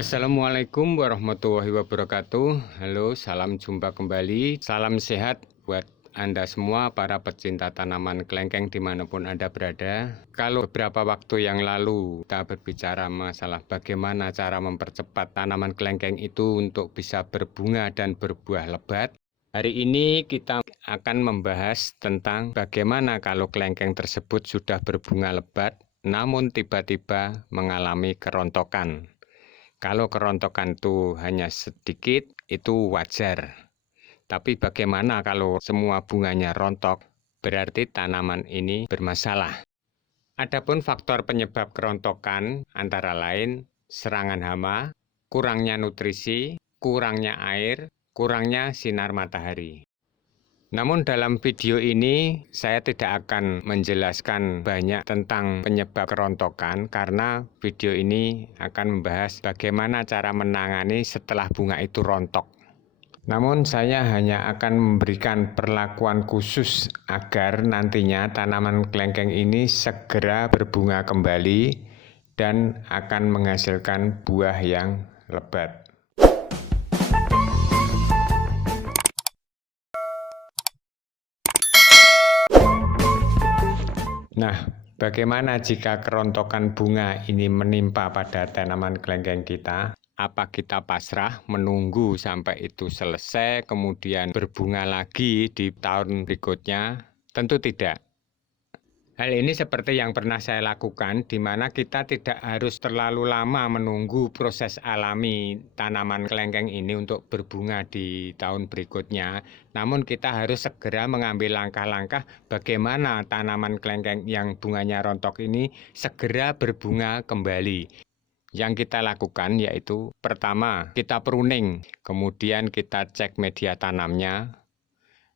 Assalamualaikum warahmatullahi wabarakatuh. Halo, salam jumpa kembali. Salam sehat buat Anda semua para pecinta tanaman kelengkeng dimanapun Anda berada. Kalau beberapa waktu yang lalu kita berbicara masalah bagaimana cara mempercepat tanaman kelengkeng itu untuk bisa berbunga dan berbuah lebat, hari ini kita akan membahas tentang bagaimana kalau kelengkeng tersebut sudah berbunga lebat namun tiba-tiba mengalami kerontokan. Kalau kerontokan itu hanya sedikit, itu wajar. Tapi bagaimana kalau semua bunganya rontok? Berarti tanaman ini bermasalah. Adapun faktor penyebab kerontokan antara lain serangan hama, kurangnya nutrisi, kurangnya air, kurangnya sinar matahari. Namun dalam video ini saya tidak akan menjelaskan banyak tentang penyebab kerontokan karena video ini akan membahas bagaimana cara menangani setelah bunga itu rontok. Namun saya hanya akan memberikan perlakuan khusus agar nantinya tanaman kelengkeng ini segera berbunga kembali dan akan menghasilkan buah yang lebat. Nah, bagaimana jika kerontokan bunga ini menimpa pada tanaman kelengkeng kita? Apa kita pasrah menunggu sampai itu selesai, kemudian berbunga lagi di tahun berikutnya? Tentu tidak. Hal ini seperti yang pernah saya lakukan, di mana kita tidak harus terlalu lama menunggu proses alami tanaman kelengkeng ini untuk berbunga di tahun berikutnya. Namun kita harus segera mengambil langkah-langkah bagaimana tanaman kelengkeng yang bunganya rontok ini segera berbunga kembali. Yang kita lakukan yaitu pertama kita pruning, kemudian kita cek media tanamnya.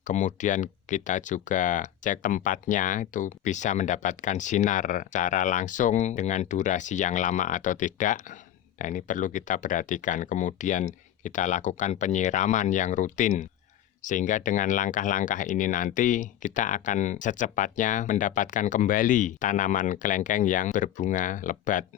Kemudian kita juga cek tempatnya, itu bisa mendapatkan sinar secara langsung dengan durasi yang lama atau tidak. Nah, ini perlu kita perhatikan. Kemudian kita lakukan penyiraman yang rutin. Sehingga dengan langkah-langkah ini nanti kita akan secepatnya mendapatkan kembali tanaman kelengkeng yang berbunga lebat.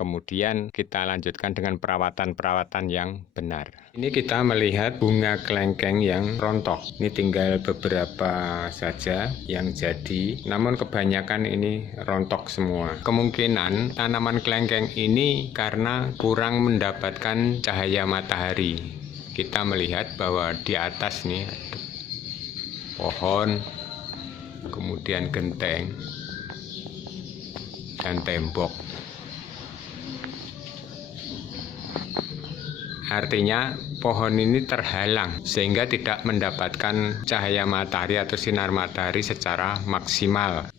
Kemudian kita lanjutkan dengan perawatan-perawatan yang benar. Ini kita melihat bunga kelengkeng yang rontok. Ini tinggal beberapa saja yang jadi, namun kebanyakan ini rontok semua. Kemungkinan tanaman kelengkeng ini karena kurang mendapatkan cahaya matahari. Kita melihat bahwa di atas nih ada pohon, kemudian genteng, dan tembok. Artinya pohon ini terhalang sehingga tidak mendapatkan cahaya matahari atau sinar matahari secara maksimal.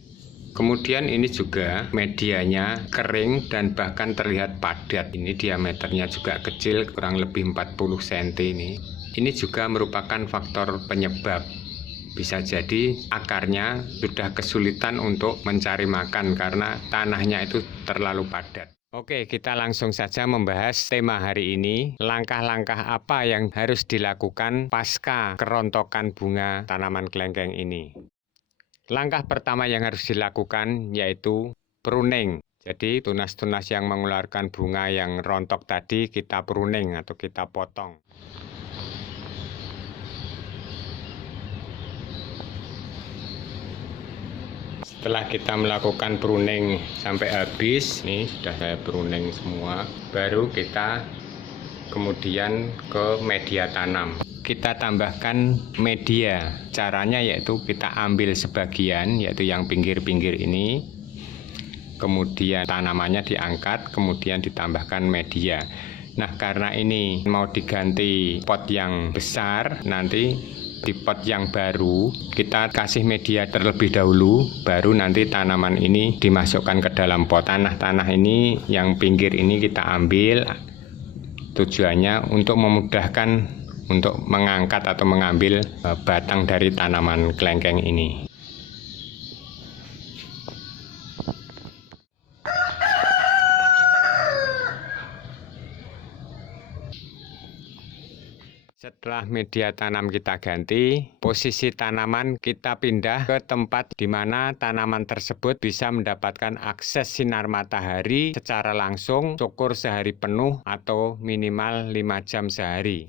Kemudian ini juga medianya kering dan bahkan terlihat padat. Ini diameternya juga kecil, kurang lebih 40 cm ini. Ini juga merupakan faktor penyebab. Bisa jadi akarnya sudah kesulitan untuk mencari makan karena tanahnya itu terlalu padat. Oke, kita langsung saja membahas tema hari ini. Langkah-langkah apa yang harus dilakukan pasca kerontokan bunga tanaman kelengkeng ini? Langkah pertama yang harus dilakukan yaitu pruning. Jadi tunas-tunas yang mengeluarkan bunga yang rontok tadi kita pruning atau kita potong. Setelah kita melakukan pruning sampai habis, nih sudah saya pruning semua, baru kita kemudian ke media tanam. Kita tambahkan media. Caranya yaitu kita ambil sebagian, yaitu yang pinggir-pinggir ini, kemudian tanamannya diangkat, kemudian ditambahkan media. Nah, karena ini mau diganti pot yang besar, nanti di pot yang baru kita kasih media terlebih dahulu, baru nanti tanaman ini dimasukkan ke dalam pot. Tanah ini yang pinggir ini kita ambil, tujuannya untuk memudahkan untuk mengangkat atau mengambil batang dari tanaman kelengkeng ini. Setelah media tanam kita ganti, posisi tanaman kita pindah ke tempat di mana tanaman tersebut bisa mendapatkan akses sinar matahari secara langsung, syukur sehari penuh atau minimal 5 jam sehari.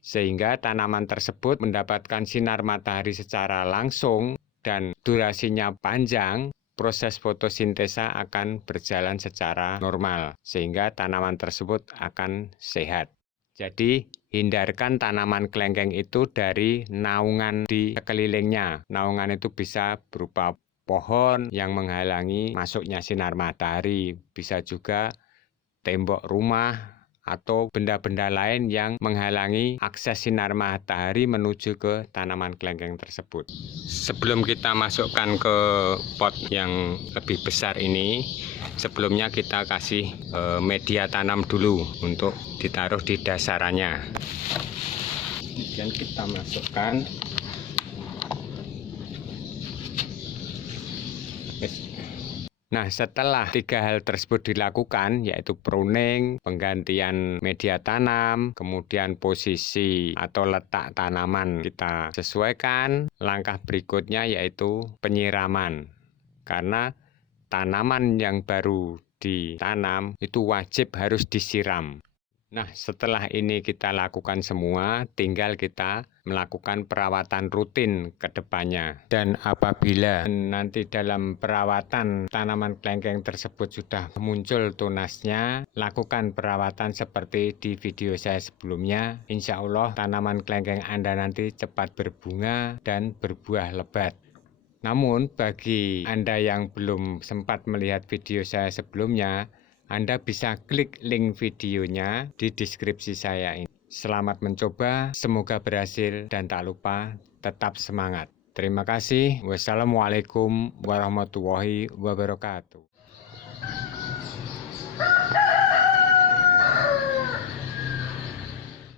Sehingga tanaman tersebut mendapatkan sinar matahari secara langsung dan durasinya panjang, proses fotosintesa akan berjalan secara normal, sehingga tanaman tersebut akan sehat. Jadi, hindarkan tanaman kelengkeng itu dari naungan di sekelilingnya. Naungan itu bisa berupa pohon yang menghalangi masuknya sinar matahari, bisa juga tembok rumah, atau benda-benda lain yang menghalangi akses sinar matahari menuju ke tanaman kelengkeng tersebut. Sebelum kita masukkan ke pot yang lebih besar ini, sebelumnya kita kasih media tanam dulu untuk ditaruh di dasarannya. Kemudian kita masukkan. Nah, setelah 3 hal tersebut dilakukan, yaitu pruning, penggantian media tanam, kemudian posisi atau letak tanaman kita sesuaikan, langkah berikutnya yaitu penyiraman. Karena tanaman yang baru ditanam itu wajib harus disiram. Nah, setelah ini kita lakukan semua, tinggal kita melakukan perawatan rutin ke depannya. Dan apabila nanti dalam perawatan tanaman kelengkeng tersebut sudah muncul tunasnya, lakukan perawatan seperti di video saya sebelumnya. Insya Allah tanaman kelengkeng Anda nanti cepat berbunga dan berbuah lebat. Namun bagi Anda yang belum sempat melihat video saya sebelumnya, Anda bisa klik link videonya di deskripsi saya ini. Selamat mencoba, semoga berhasil dan tak lupa tetap semangat. Terima kasih. Wassalamualaikum warahmatullahi wabarakatuh.